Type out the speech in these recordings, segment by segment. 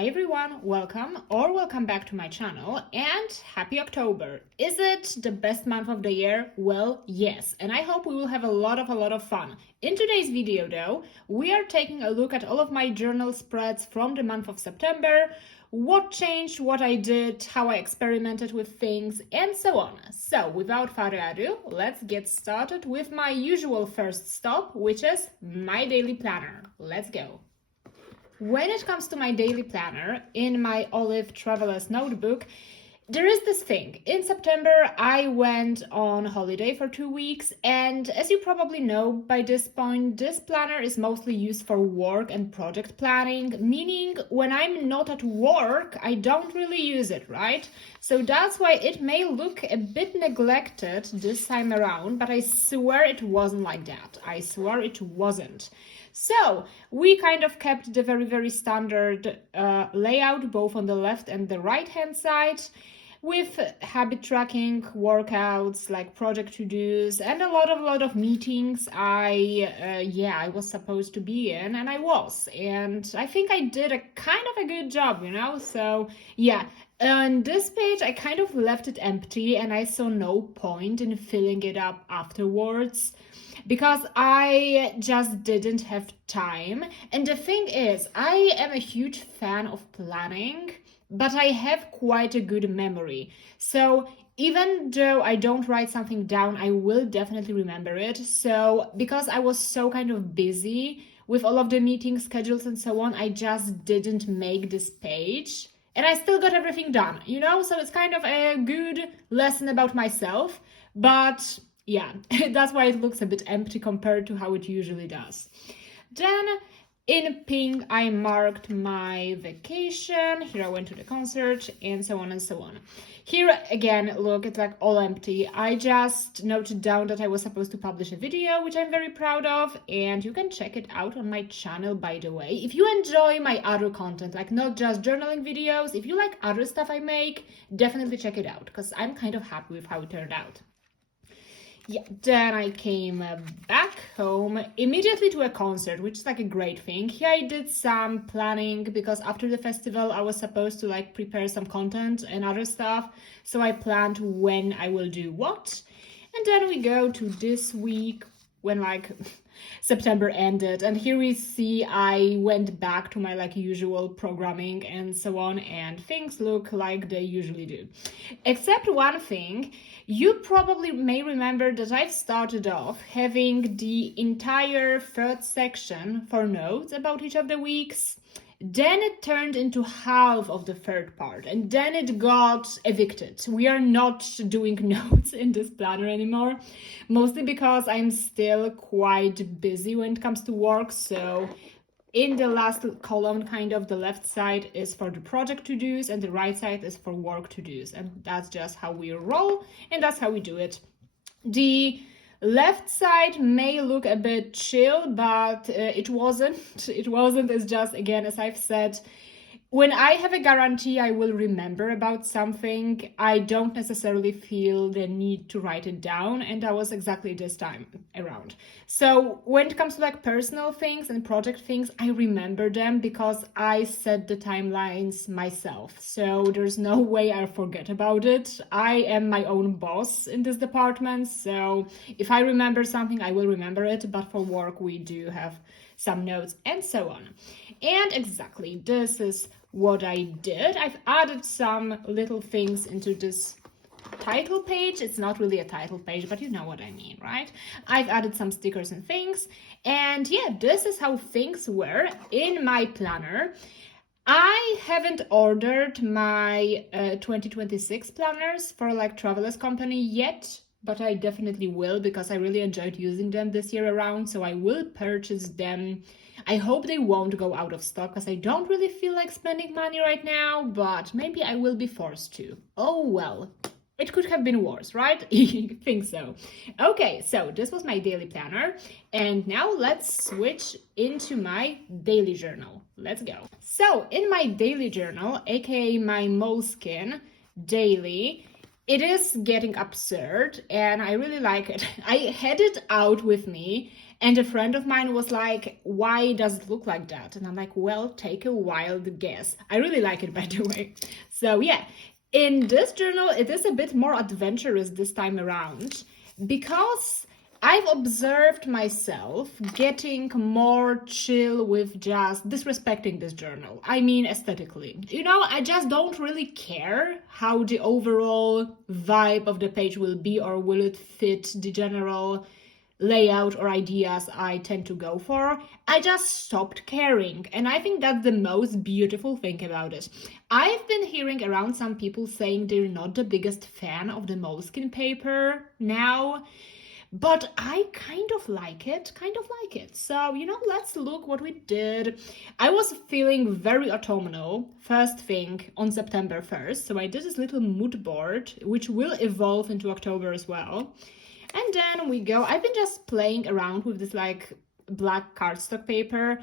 Hi everyone, welcome back to my channel and happy October. Is it the best month of the year? Well, yes, and I hope we will have a lot of fun. In today's video though, we are taking a look at all of my journal spreads from the month of September, what changed, what I did, how I experimented with things, and so on. So without further ado, let's get started with my usual first stop, which is my daily planner. Let's go. When it comes to my daily planner, in my Olive Traveler's Notebook, there is this thing. In September, I went on holiday for 2 weeks, and as you probably know by this point, this planner is mostly used for work and project planning, meaning when I'm not at work, I don't really use it, right? So that's why it may look a bit neglected this time around, but I swear it wasn't like that. I swear it wasn't. So we kind of kept the very standard layout both on the left and the right hand side, with habit tracking, workouts, like project to-dos, and a lot of meetings I was supposed to be in, and I was. And I think I did a kind of a good job, you know? So yeah, on this page, I kind of left it empty, and I saw no point in filling it up afterwards, because I just didn't have time. And the thing is, I am a huge fan of planning, but I have quite a good memory. So even though I don't write something down, I will definitely remember it. So because I was so kind of busy with all of the meeting schedules and so on, I just didn't make this page. And I still got everything done, you know? So it's kind of a good lesson about myself, but yeah, that's why it looks a bit empty compared to how it usually does. Then in pink, I marked my vacation. Here I went to the concert and so on and so on. Here again, look, it's like all empty. I just noted down that I was supposed to publish a video, which I'm very proud of, and you can check it out on my channel, by the way. If you enjoy my other content, like not just journaling videos, if you like other stuff I make, definitely check it out, because I'm kind of happy with how it turned out. Yeah, then I came back home immediately to a concert, which is like a great thing. Here I did some planning because after the festival I was supposed to like prepare some content and other stuff. So I planned when I will do what. And then we go to this week when like September ended, and here we see I went back to my like usual programming and so on, and things look like they usually do. Except one thing, you probably may remember that I've started off having the entire third section for notes about each of the weeks. Then it turned into half of the third part, and then it got evicted. We are not doing notes in this planner anymore, mostly because I'm still quite busy when it comes to work. So in the last column, kind of the left side is for the project to-dos and the right side is for work to-dos. And that's just how we roll, and that's how we do it. The left side may look a bit chill, but it wasn't. It's just, again, as I've said, when I have a guarantee I will remember about something, I don't necessarily feel the need to write it down, and that was exactly this time around. So when it comes to like personal things and project things, I remember them because I set the timelines myself. So there's no way I'll forget about it. I am my own boss in this department, so if I remember something, I will remember it, but for work we do have some notes and so on. And exactly, this is what I did. I've added some little things into this title page. It's not really a title page, but you know what I mean, right? I've added some stickers and things. And yeah, this is how things were in my planner. I haven't ordered my 2026 planners for like Traveler's Company yet, but I definitely will because I really enjoyed using them this year around, so I will purchase them. I hope they won't go out of stock because I don't really feel like spending money right now, but maybe I will be forced to. Oh well, it could have been worse, right? I think so. Okay, so this was my daily planner, and now let's switch into my daily journal. Let's go. So in my daily journal, aka my moleskine daily, it is getting absurd and I really like it. I had it out with me and a friend of mine was like, why does it look like that? And I'm like, well, take a wild guess. I really like it, by the way. So yeah, in this journal, it is a bit more adventurous this time around because I've observed myself getting more chill with just disrespecting this journal. I mean, aesthetically. You know, I just don't really care how the overall vibe of the page will be or will it fit the general layout or ideas I tend to go for. I just stopped caring, and I think that's the most beautiful thing about it. I've been hearing around some people saying they're not the biggest fan of the moleskine paper now, but I kind of like it, So, you know, let's look what we did. I was feeling very autumnal first thing on September 1st, so I did this little mood board, which will evolve into October as well. And then we go, I've been just playing around with this like black cardstock paper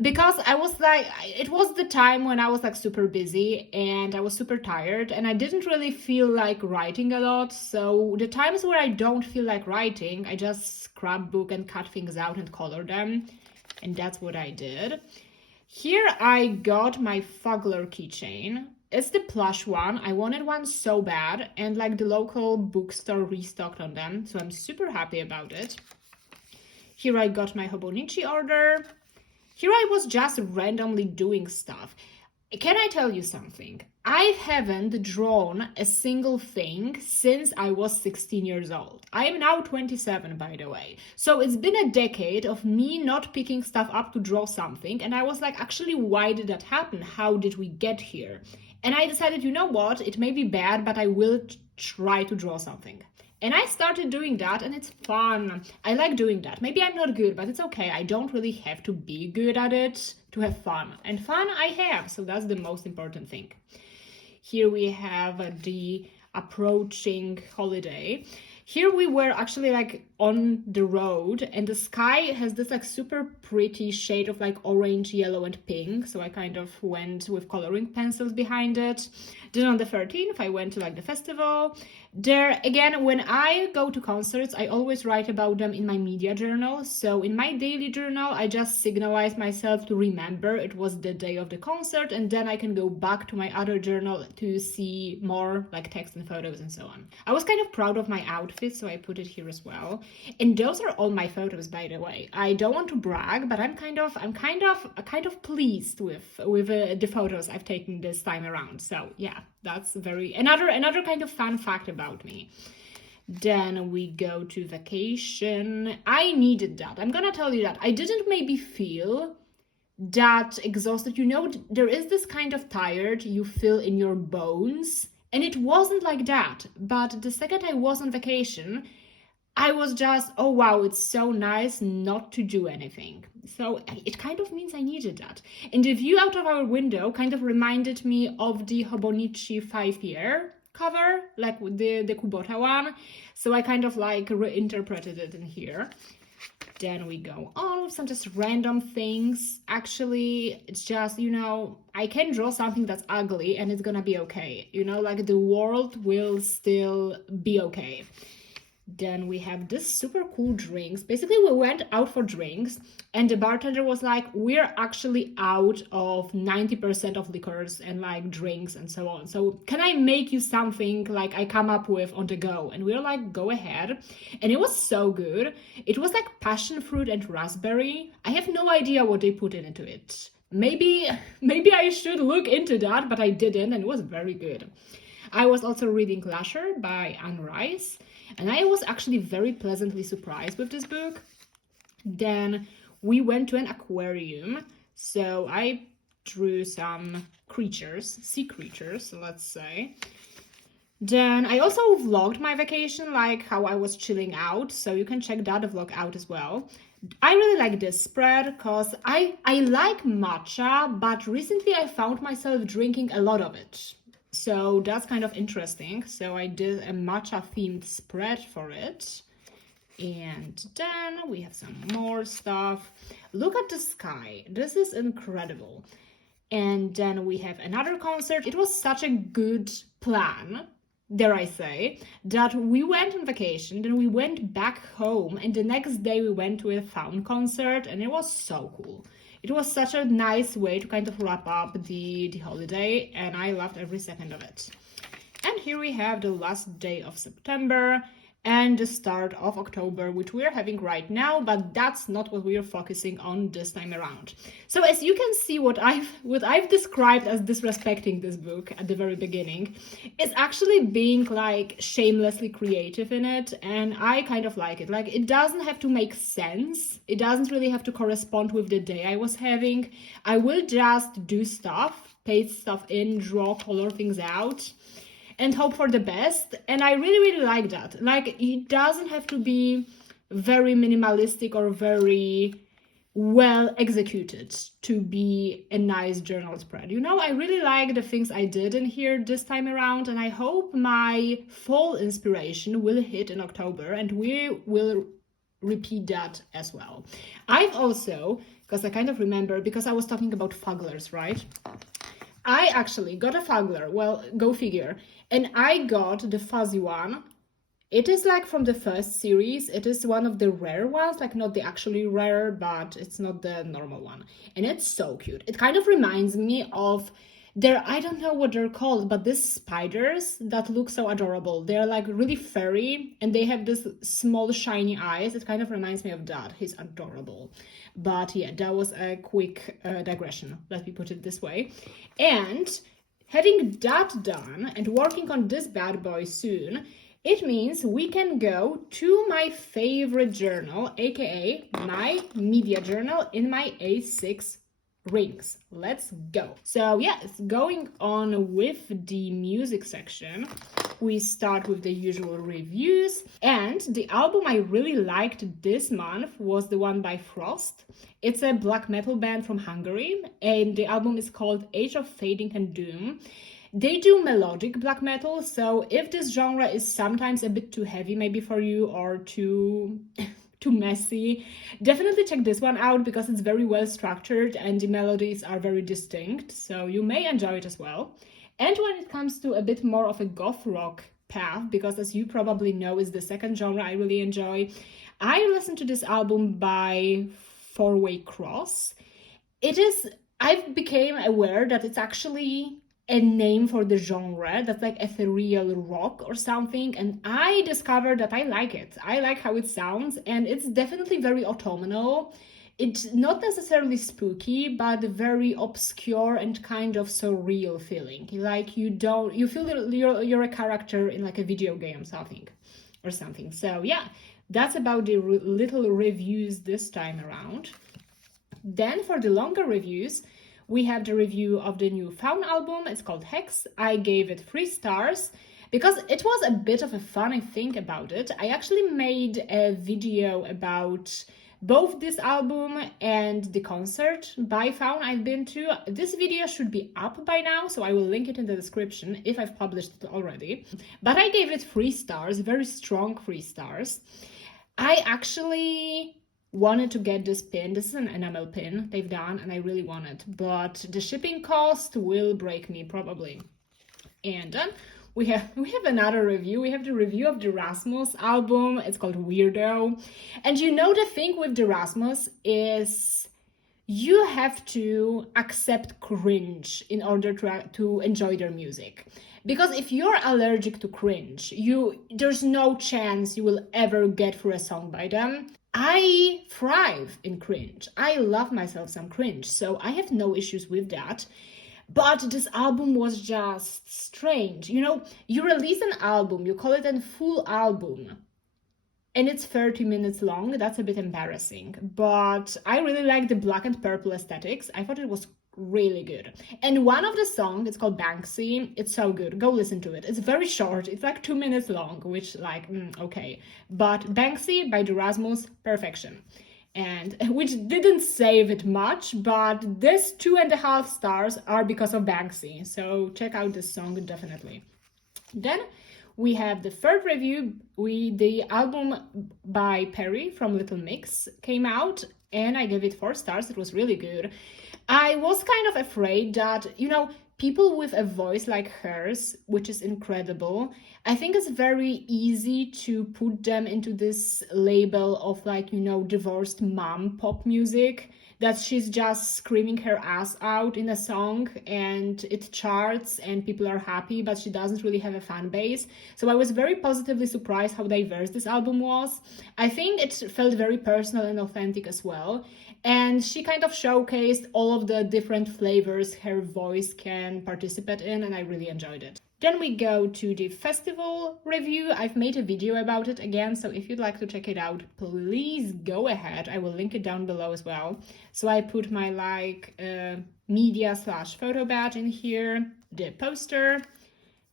because I was like, it was the time when I was like super busy and I was super tired and I didn't really feel like writing a lot. So the times where I don't feel like writing, I just scrapbook and cut things out and color them. And that's what I did. Here I got my Fugler keychain. It's the plush one. I wanted one so bad and like the local bookstore restocked on them. So I'm super happy about it. Here I got my Hobonichi order. Here I was just randomly doing stuff. Can I tell you something? I haven't drawn a single thing since I was 16 years old. I am now 27, by the way. So it's been a decade of me not picking stuff up to draw something. And I was like, actually, why did that happen? How did we get here? And I decided, you know what? It may be bad, but I will try to draw something. And I started doing that and it's fun. I like doing that. Maybe I'm not good, but it's okay. I don't really have to be good at it to have fun. And fun I have, so that's the most important thing. Here we have the approaching holiday. Here we were actually like on the road and the sky has this like super pretty shade of like orange, yellow and pink. So I kind of went with coloring pencils behind it. Then on the 13th, I went to like the festival. There, again, when I go to concerts, I always write about them in my media journal. So in my daily journal, I just signalize myself to remember it was the day of the concert, and then I can go back to my other journal to see more like text and photos and so on. I was kind of proud of my outfit, so I put it here as well. And those are all my photos, by the way. I don't want to brag, but I'm kind of pleased with the photos I've taken this time around. So yeah, that's another kind of fun fact about me. Then we go to vacation. I needed that. I'm gonna tell you that. I didn't maybe feel that exhausted. You know, there is this kind of tired you feel in your bones, and it wasn't like that. But the second I was on vacation, I was just, oh wow, it's so nice not to do anything. So it kind of means I needed that. And the view out of our window kind of reminded me of the Hobonichi 5-year cover, like the Kubota one. So I kind of like reinterpreted it in here. Then we go on with some just random things. Actually, it's just, you know, I can draw something that's ugly and it's gonna be okay. You know, like the world will still be okay. Then we have this super cool drinks. Basically, we went out for drinks and the bartender was like, we're actually out of 90% of liquors and like drinks and so on. So can I make you something like I come up with on the go? And we were like, go ahead. And it was so good. It was like passion fruit and raspberry. I have no idea what they put into it. Maybe I should look into that, but I didn't, and it was very good. I was also reading Lasher by Anne Rice. And I was actually very pleasantly surprised with this book. Then we went to an aquarium. So I drew some creatures, sea creatures, let's say. Then I also vlogged my vacation, like how I was chilling out. So you can check that vlog out as well. I really like this spread because I like matcha, but recently I found myself drinking a lot of it. So that's kind of interesting. So I did a matcha themed spread for it. And then we have some more stuff. Look at the sky. This is incredible. And then we have another concert. It was such a good plan dare I say, that we went on vacation, then we went back home, and the next day we went to a Faun concert, and it was so cool. It was such a nice way to kind of wrap up the holiday, and I loved every second of it. And here we have the last day of September and the start of October, which we are having right now, but that's not what we are focusing on this time around. So as you can see, what I've described as disrespecting this book at the very beginning is actually being like shamelessly creative in it, and I kind of like it. Like, it doesn't have to make sense. It doesn't really have to correspond with the day I was having. I will just do stuff, paste stuff in, draw, color things out, and hope for the best. And I really like that. Like, it doesn't have to be very minimalistic or very well executed to be a nice journal spread. You know, I really like the things I did in here this time around, and I hope my fall inspiration will hit in October, and we will repeat that as well. I've also, because I kind of remember, because I was talking about fugglers, right? I actually got a fuggler, well, go figure, and I got the fuzzy one. It is like from the first series. It is one of the rare ones, like not the actually rare, but it's not the normal one. And it's so cute. It kind of reminds me of I don't know what they're called, but these spiders that look so adorable. They're like really furry, and they have this small shiny eyes. It kind of reminds me of that. He's adorable. But yeah, that was a quick digression, let me put it this way. And having that done and working on this bad boy soon, it means we can go to my favorite journal, aka my media journal in my A6 rings. Let's go. So yes, going on with the music section, we start with the usual reviews, and the album I really liked this month was the one by Frost. It's a black metal band from Hungary, and the album is called Age of Fading and Doom. They do melodic black metal, so if this genre is sometimes a bit too heavy maybe for you, or too messy, definitely check this one out, because it's very well structured and the melodies are very distinct, so you may enjoy it as well. And when it comes to a bit more of a goth rock path, because as you probably know is the second genre I really enjoy, I listened to this album by Four-Way Cross. I've became aware that it's actually a name for the genre that's like ethereal rock or something, and I discovered that I like it. I like how it sounds, and it's definitely very autumnal. It's not necessarily spooky, but very obscure and kind of surreal feeling. Like you feel you're a character in like a video game or something. So yeah, that's about the little reviews this time around. Then for the longer reviews, we have the review of the new Faun album. It's called Hex. I gave it 3 stars because it was a bit of a funny thing about it. I actually made a video about both this album and the concert by Faun I've been to. This video should be up by now, so I will link it in the description if I've published it already. But I gave it 3 stars, very strong 3 stars. I actually wanted to get this pin. This is an enamel pin they've done, and I really want it, but the shipping cost will break me probably. And then we have another review. We have the review of the Rasmus album. It's called Weirdo. And you know, the thing with the Rasmus is you have to accept cringe in order to enjoy their music. Because if you're allergic to cringe, there's no chance you will ever get through a song by them. I thrive in cringe. I love myself some cringe, so I have no issues with that. But this album was just strange. You know, you release an album, you call it a full album, and it's 30 minutes long. That's a bit embarrassing. But I really like the black and purple aesthetics. I thought it was really good. And one of the songs, it's called Banksy. It's so good. Go listen to it. It's very short. It's like 2 minutes long, which okay. But Banksy by the Rasmus, perfection. And which didn't save it much, but this 2.5 stars are because of Banksy. So check out this song definitely. Then we have the third review. The album by Perry from Little Mix came out, and I gave it 4 stars. It was really good. I was kind of afraid that, people with a voice like hers, which is incredible, I think it's very easy to put them into this label of like, you know, divorced mom pop music, that she's just screaming her ass out in a song and it charts and people are happy, but she doesn't really have a fan base. So I was very positively surprised how diverse this album was. I think it felt very personal and authentic as well. And she kind of showcased all of the different flavors her voice can participate in, and I really enjoyed it. Then we go to the festival review. I've made a video about it again, so if you'd like to check it out, please go ahead. I will link it down below as well. So I put my media/photo badge in here, the poster,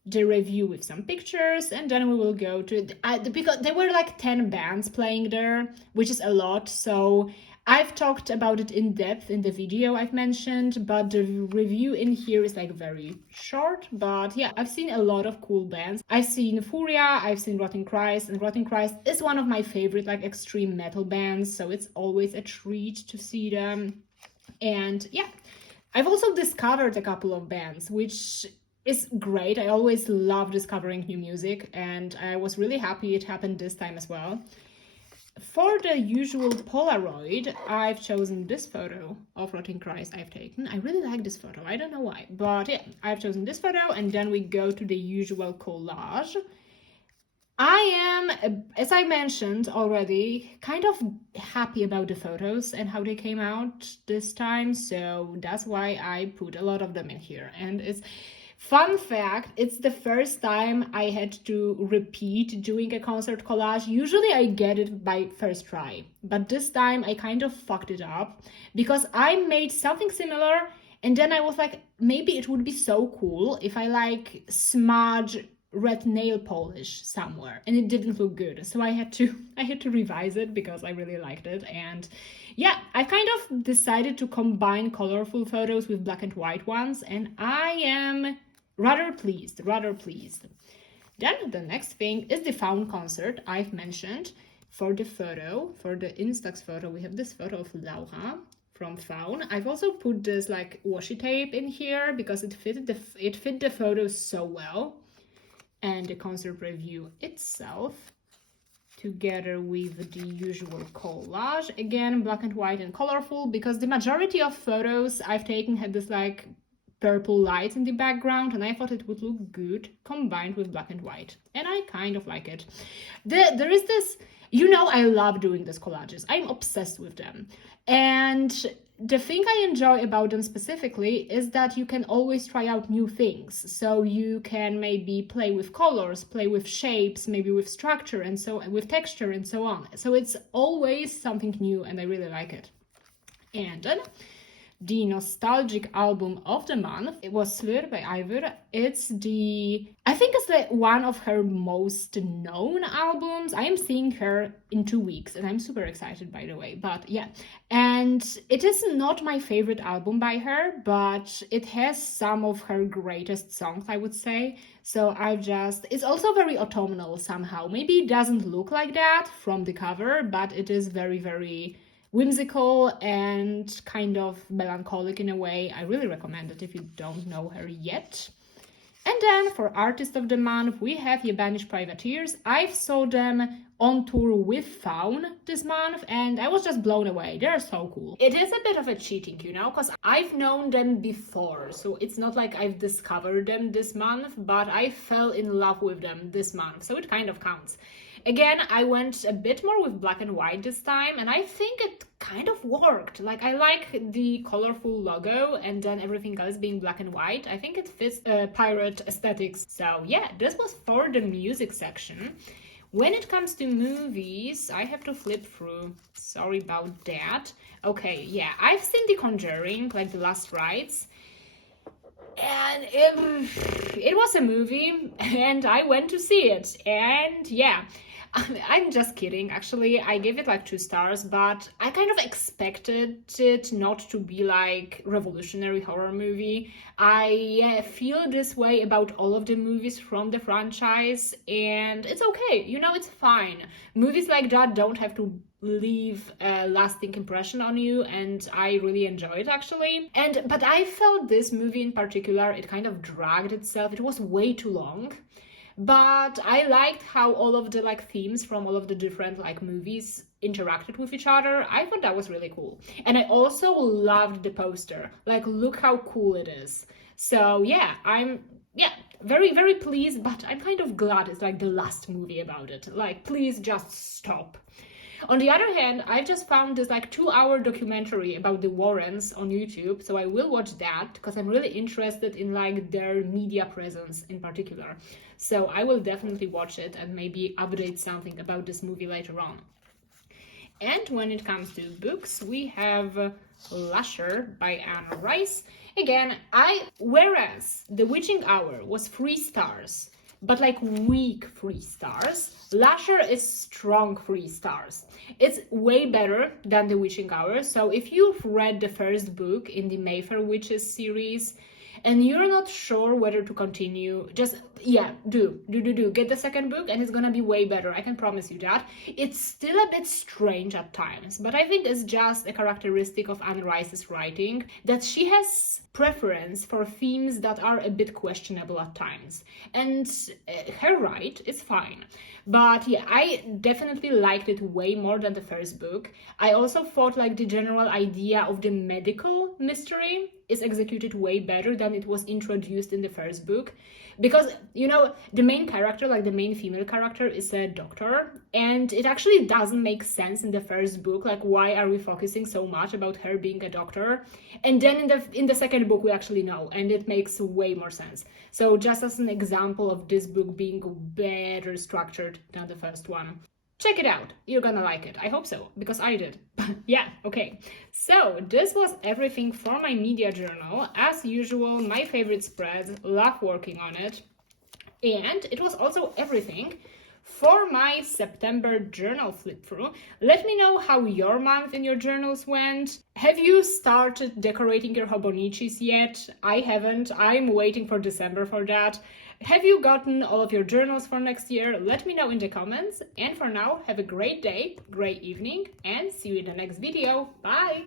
the review with some pictures, and then we will go to because there were like 10 bands playing there, which is a lot. So I've talked about it in depth in the video I've mentioned, but the review in here is like very short. But yeah, I've seen a lot of cool bands. I've seen Furia, I've seen Rotting Christ, and Rotting Christ is one of my favorite like extreme metal bands, so it's always a treat to see them. And yeah, I've also discovered a couple of bands, which is great. I always love discovering new music, and I was really happy it happened this time as well. For the usual Polaroid, I've chosen this photo of Rotting Christ I've taken. I really like this photo, I don't know why, but yeah, I've chosen this photo, and then we go to the usual collage. I am, as I mentioned already, kind of happy about the photos and how they came out this time, so that's why I put a lot of them in here. And it's fun fact, it's the first time I had to repeat doing a concert collage. Usually I get it by first try, but this time I kind of fucked it up because I made something similar and then I was like, maybe it would be so cool if I like smudge red nail polish somewhere, and it didn't look good. So I had to revise it because I really liked it. And yeah, I kind of decided to combine colorful photos with black and white ones, and I am rather pleased. Then the next thing is the Faun concert I've mentioned. For the photo, for the Instax photo, we have this photo of Laura from Faun. I've also put this like washi tape in here because it fit the photos so well. And the concert review itself, together with the usual collage, again black and white and colorful, because the majority of photos I've taken had this like purple light in the background, and I thought it would look good combined with black and white, and I kind of like it. There is this, you know, I love doing these collages. I'm obsessed with them, and the thing I enjoy about them specifically is that you can always try out new things. So you can maybe play with colors, play with shapes, maybe with structure, and so with texture and so on. So it's always something new, and I really like it. And then the nostalgic album of the month, it was Slur by Ivor. I think it's like one of her most known albums. I am seeing her in 2 weeks and I'm super excited, by the way, but yeah. And it is not my favorite album by her, but it has some of her greatest songs, I would say. So it's also very autumnal somehow. Maybe it doesn't look like that from the cover, but it is very, very whimsical and kind of melancholic in a way. I really recommend it if you don't know her yet. And then for Artist of the Month, we have Yebanish Privateers. I saw them on tour with Faun this month, and I was just blown away. They're so cool. It is a bit of a cheating, you know, because I've known them before, so it's not like I've discovered them this month, but I fell in love with them this month, so it kind of counts. Again, I went a bit more with black and white this time, and I think it kind of worked. Like, I like the colorful logo and then everything else being black and white. I think it fits pirate aesthetics. So yeah, this was for the music section. When it comes to movies, I have to flip through. Sorry about that. Okay, yeah, I've seen The Conjuring, like The Last Rites. And it was a movie, and I went to see it. And yeah, I'm just kidding. Actually, I gave it like 2 stars, but I kind of expected it not to be like revolutionary horror movie. I feel this way about all of the movies from the franchise, and it's okay. It's fine. Movies like that don't have to leave a lasting impression on you, and I really enjoyed it actually. But I felt this movie in particular, it kind of dragged itself. It was way too long. But I liked how all of the like themes from all of the different like movies interacted with each other. I thought that was really cool. And I also loved the poster. Like, look how cool it is. So yeah, I'm very, very pleased, but I'm kind of glad it's like the last movie about it. Like, please just stop. On the other hand, I just found this like 2-hour documentary about the Warrens on YouTube, so I will watch that because I'm really interested in like their media presence in particular. So I will definitely watch it and maybe update something about this movie later on. And when it comes to books, we have Lasher by Anne Rice. Again, whereas The Witching Hour was 3 stars, but like weak 3 stars, Lasher is strong 3 stars. It's way better than The Witching Hour. So if you've read the first book in the Mayfair Witches series and you're not sure whether to continue, just do get the second book, and it's gonna be way better. I can promise you that. It's still a bit strange at times, but I think it's just a characteristic of Anne Rice's writing that she has preference for themes that are a bit questionable at times, and her right is fine. But yeah, I definitely liked it way more than the first book. I also thought like the general idea of the medical mystery is executed way better than it was introduced in the first book, because the main character, like the main female character, is a doctor, and it actually doesn't make sense in the first book. Like, why are we focusing so much about her being a doctor? And then in the second book we actually know, and it makes way more sense. So just as an example of this book being better structured than the first one, check it out. You're gonna like it. I hope so, because I did. Yeah, okay. So this was everything for my media journal. As usual, my favorite spread, love working on it. And it was also everything for my September journal flip through. Let me know how your month in your journals went. Have you started decorating your hobonichis yet? I haven't. I'm waiting for December for that. Have you gotten all of your journals for next year? Let me know in the comments. And for now, have a great day, great evening, and see you in the next video. Bye!